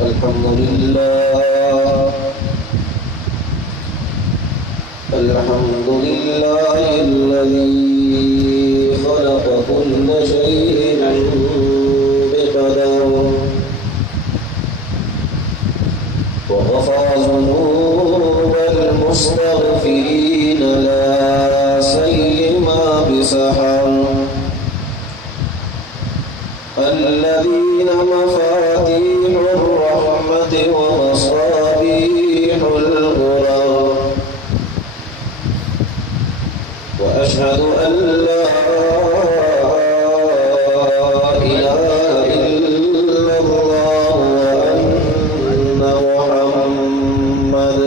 الحمد لله الذي خلق كل شيء بقدر وغفر ذنوب المستغفرين لا سيما بسحر الذين مفاتيح الرحمة ومصابيح الغرر وأشهد أن لا إله إلا الله وأن محمد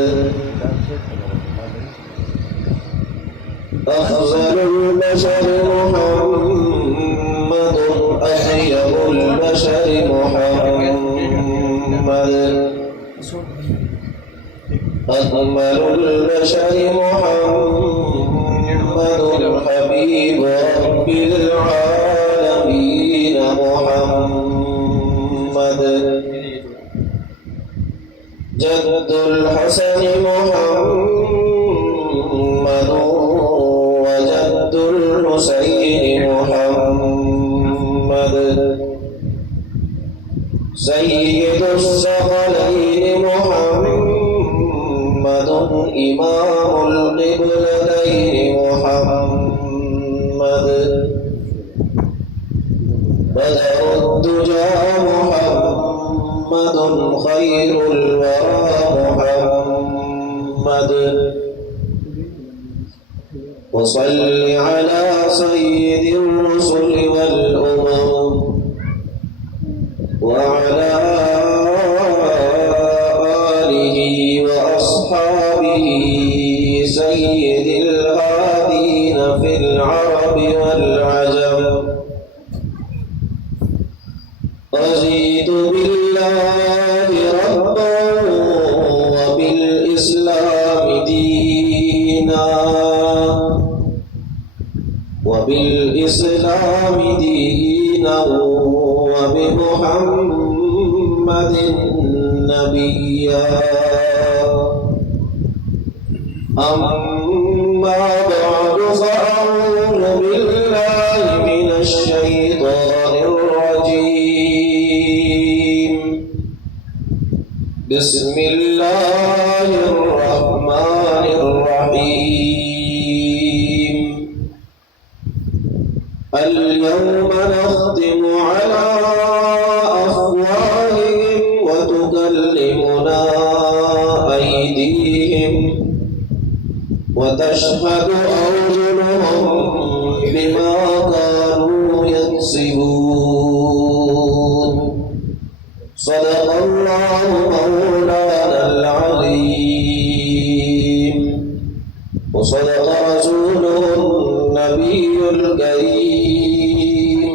أفضل البشر محمد أطيب البشر محمد أكمل البشر محمد حبيب رب العالمين محمد جد الحسن محمد وجد الحسين محمد سيد الثقلين محمد إمام القبلتين محمد بدر الدجى محمد خير الورى محمد وصل على سيد الرسل والأمم وعلى آله وأصحابه سيد الهادين في العرب والعجم رضيت بالله ربا وبالإسلام دينا وبمحمد نبيا أما بعد فأعوذ بالله من الشيطان الرجيم بسم الله الرحمن الرحيم اليوم نختم على أفواههم وتكلمنا أيديهم وتشهد أرجلهم بما كانوا يكسبون صدق الله مولانا العظيم وصدق رسوله النبي الكريم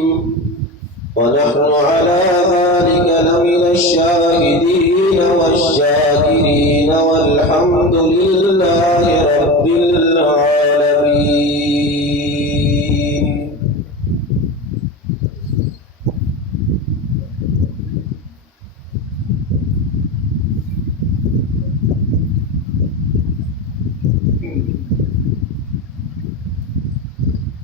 ونحن على ذلك لمن الشاهدين والشاكرين والحمد لله رب العالمين.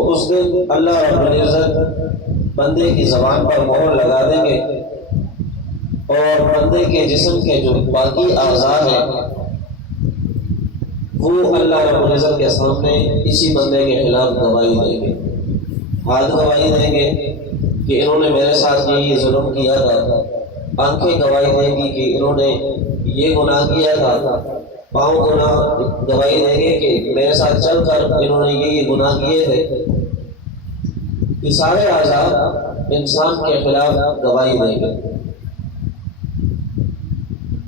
تو اس دن اللہ رب العزت بندے کی زبان پر مہر لگا دیں گے اور بندے کے جسم کے جو باقی اعضاء ہیں وہ اللہ رب العزت کے سامنے اسی بندے کے خلاف گواہی دیں گے. ہاتھ گواہی دیں گے کہ انہوں نے میرے ساتھ یہ ظلم کیا تھا، آنکھیں گواہی دیں گی کہ انہوں نے یہ گناہ کیا تھا، پاؤں گواہی دیں گے کہ میرے ساتھ چل کر انہوں نے یہ گناہ کیے تھے. یہ سارے اعضاء انسان کے خلاف گواہی دیں گے.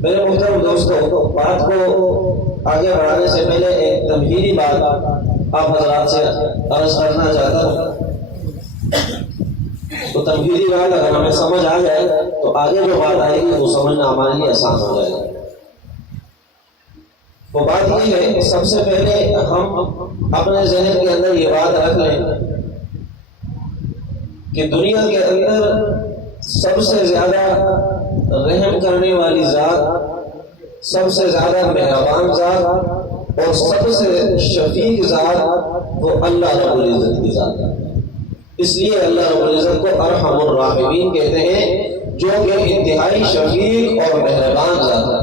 میرے محترم دوستو، بات کو آگے بڑھانے سے پہلے ایک تمہیدی بات آپ حضرات سے عرض کرنا چاہتا ہوں. تو تمہیدی بات اگر ہمیں سمجھ آ جائے تو آگے جو بات آئے گی وہ سمجھنا ہمارے لیے آسان ہو جائے گا. وہ بات یہ ہے کہ سب سے پہلے ہم اپنے ذہن کے اندر یہ بات رکھ لیں کہ دنیا کے اندر سب سے زیادہ رحم کرنے والی ذات، سب سے زیادہ مہربان ذات اور سب سے شفیق ذات وہ اللہ رب العزت کی ذات ہے. اس لیے اللہ رب العزت کو ارحم الراحمین کہتے ہیں، جو کہ انتہائی شفیق اور مہربان ذات ہے.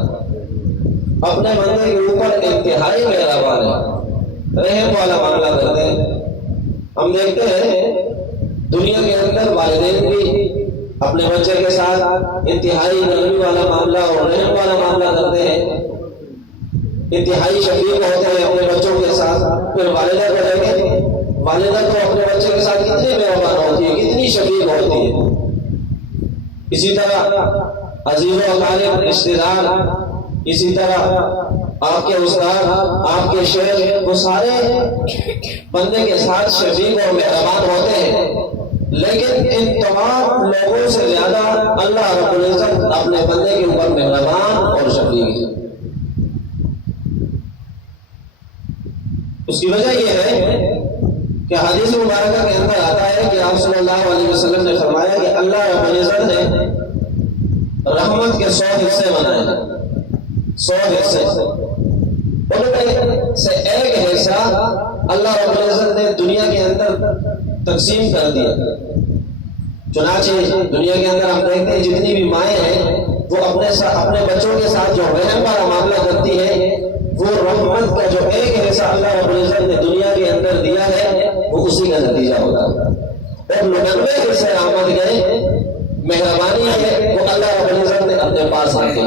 اپنے بندے کے اوپر انتہائی مہربان ہے، رحم والا معاملہ کرتے ہیں. ہم دیکھتے ہیں دنیا کے اندر والدین بھی اپنے بچے کے ساتھ انتہائی نرمی والا معاملہ اور رحم والا معاملہ کرتے ہیں، انتہائی شفیق ہوتے ہیں اپنے بچوں کے ساتھ. پھر والدہ کو دیکھیں، والدہ تو اپنے بچے کے ساتھ کتنی مہربان ہوتی ہے، کتنی شفیق ہوتی ہے. اسی طرح عزیز و اقارب رشتے دار، اسی طرح آپ کے استاد، آپ کے شیخ، وہ سارے بندے کے ساتھ شفیق اور مہربان ہوتے ہیں. لیکن ان تمام لوگوں سے زیادہ اللہ رب العزت اپنے بندے کے اوپر مہربان اور شفیق ہے. اس کی وجہ یہ ہے کہ حدیث مبارکہ کے اندر آتا ہے کہ آپ صلی اللہ علیہ وسلم نے فرمایا کہ اللہ رب العزت نے رحمت کے 100 حصے بنائے ہیں. 100 حصے، ان میں سے ایک حصہ اللہ رب العزت نے دنیا کے اندر تقسیم کر دیا. چنانچہ دنیا کے اندر ہم دیکھتے ہیں جتنی بھی مائیں ہیں وہ اپنے بچوں کے ساتھ جو رحم والا معاملہ کرتی ہے، وہ رحمت کا جو ایک حصہ اللہ رب العزت نے دنیا کے اندر دیا ہے وہ اسی کا نتیجہ ہوتا ہے. اور 99 حصے رحمت گئے مہربانی ہے وہ اللہ رب العزت نے اپنے پاس رکھے.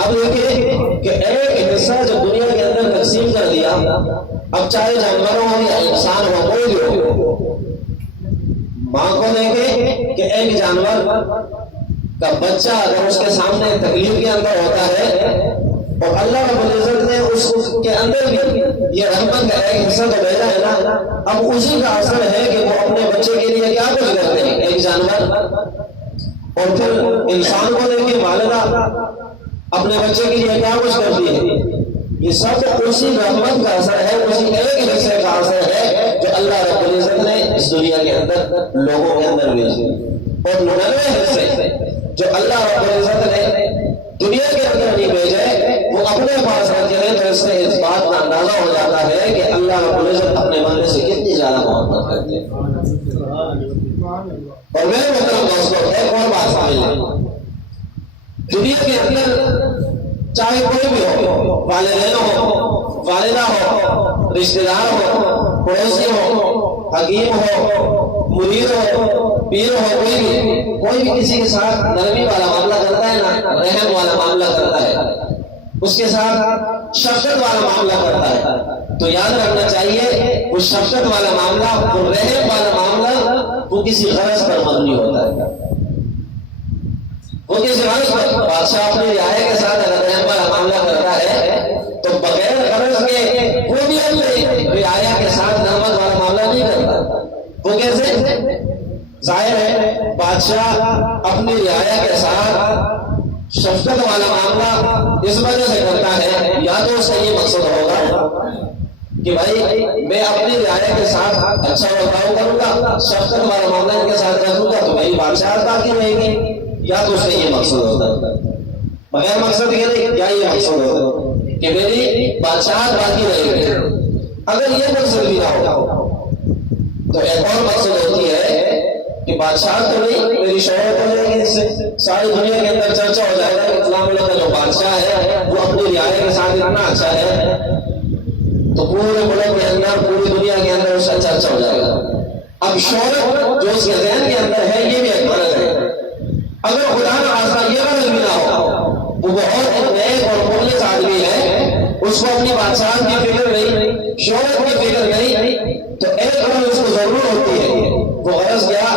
اب دیکھیے کہ ایک حصہ جب دنیا کے اندر تقسیم کر دیا، اب چاہے جانوروں ہو یا انسان ہو، کوئی بھی ہو، ماں کو دیکھیں کہ ایک جانور کا بچہ اگر اس کے سامنے تکلیف کے اندر ہوتا ہے اور اللہ رب العزت نے اس کے اندر بھی یہ رحمت کا ایک حصہ تو بھیجا ہے نا، اب اسی کا اثر ہے کہ وہ اپنے بچے کے لیے کیا کچھ کرتے ہیں ایک جانور. اور پھر انسان کو دیکھیں، والدہ اپنے بچے کے لیے کیا کچھ کرتی ہے. یہ سب اسی رحمت کا اثر ہے، اسی ایک حصے کا اثر ہے جو اللہ رب العزت نے اس دنیا کے اندر لوگوں کے اندر بھیجے. اور 99 حصے جو اللہ رب العزت نے دنیا کے اندر نہیں بھیجے وہ اپنے پاس رکھے ہیں. تو اس سے اس بات کا اندازہ ہو جاتا ہے کہ اللہ رب العزت اپنے بندے سے کتنی زیادہ محبت کرتے ہیں. اور میرے محترم دوستوں، ایک اور بات سمجھ لیں، دنیا کے اندر چاہے کوئی بھی ہو، والدین ہو، والدہ ہو، رشتہ دار ہو، پڑوسی ہو، حکیم ہو، مرید ہو، پیر ہو، کوئی بھی کسی کے ساتھ نرمی والا معاملہ کرتا ہے نا، رحم والا معاملہ کرتا ہے، اس کے ساتھ شفقت والا معاملہ کرتا ہے، تو یاد رکھنا چاہیے وہ شفقت والا معاملہ، وہ رحم والا معاملہ وہ کسی غرض پر مبنی ہوتا ہے. وہ کسی غرض پر، بادشاہ اپنی رعایا کے ساتھ اگر رحم والا معاملہ کرتا ہے تو بغیر غرض کے وہ بھی اپنی رعایا کے ساتھ رحمت والا معاملہ نہیں کرتا. وہ کیسے؟ ظاہر ہے بادشاہ اپنی رعایا کے ساتھ شفقت والا معاملہ اس وجہ سے کرتا ہے، یا تو اس کا یہ مقصد ہوگا کہ بھائی میں اپنی رعایا کے ساتھ اچھا برتاؤ کروں گا، شفقت والا معاملہ ان کے ساتھ رکھوں گا تو میری بادشاہت باقی رہے گی، یا تو اس کا یہ مقصد ہوتا ہے. بغیر مقصد یہ نہیں، کیا یہ مقصد ہوتا ہے کہ میری بادشاہت باقی رہے گی. اگر یہ مقصد بھی نہ ہو تو ایک اور مقصد ہوتی ہے کہ بادشاہ تو نہیں، میری شہرت ہو جائے گی، اس سے ساری دنیا کے اندر چرچا ہو جائے گا کہ فلاں ملک کا جو بادشاہ ہے وہ اپنی رعایا کے ساتھ اتنا اچھا ہے، تو پورے ملک کے اندر، پوری دنیا کے اندر اس کا چرچا ہو جائے گا۔ اب شہرت جو اس کے ذہن کے اندر ہے یہ بھی ایک غرض ہے۔ اگر خدا نہ خواستہ یہ غرض بھی نہ ہو، وہ بہت ایک نیک اور مخلص آدمی ہے، اس کو اپنی بادشاہ کی فکر نہیں، شہرت کی فکر نہیں، تو ایک غرض اس کو ضرور ہوتی ہے، وہ غرض کیا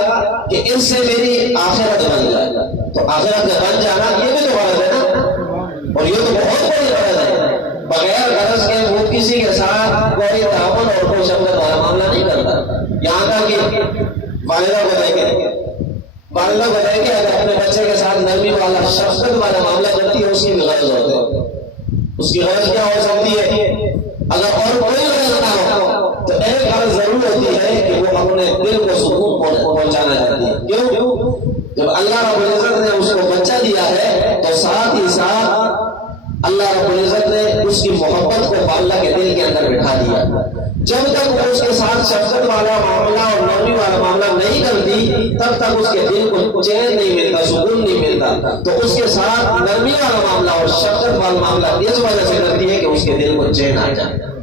کہ اس سے میری آخرت بن جائے، تو آخرت کا بن جانا یہ بھی تو غرض ہے نا، اور یہ تو بہت بڑی غرض ہے۔ بغیر غرض کے وہ کسی کے ساتھ کوئی تعاون اور کوئی شفقت والا معاملہ نہیں کرتا۔ یہاں تک کہ والدہ کو دیکھیں اگر اپنے بچے کے ساتھ نرمی والا شفقت والا معاملہ کرتی ہے، اس کی بھی غرض ہوتی ہے۔ اس کی غرض کیا ہو سکتی ہے؟ اگر اور کوئی غرض نہ ہو تو ایک غرض ضرور ہوتی ہے کہ وہ اپنے دل کو سکون پہنچانا چاہتی ہے۔ کیوں؟ جب اللہ رب العزت نے اس کو بچہ دیا ہے تو ساتھ ہی ساتھ اللہ رب العزت نے اس کی محبت کو اللہ کے دل کے اندر بٹھا دیا۔ جب تک وہ اس کے ساتھ شفقت والا معاملہ اور نرمی والا معاملہ نہیں کرتی تب تک اس کے دل کو چین نہیں ملتا، سکون نہیں ملتا، تو اس کے ساتھ نرمی والا معاملہ اور شفقت والا معاملہ اس وجہ سے کرتی ہے کہ اس کے دل کو چین آ جائے۔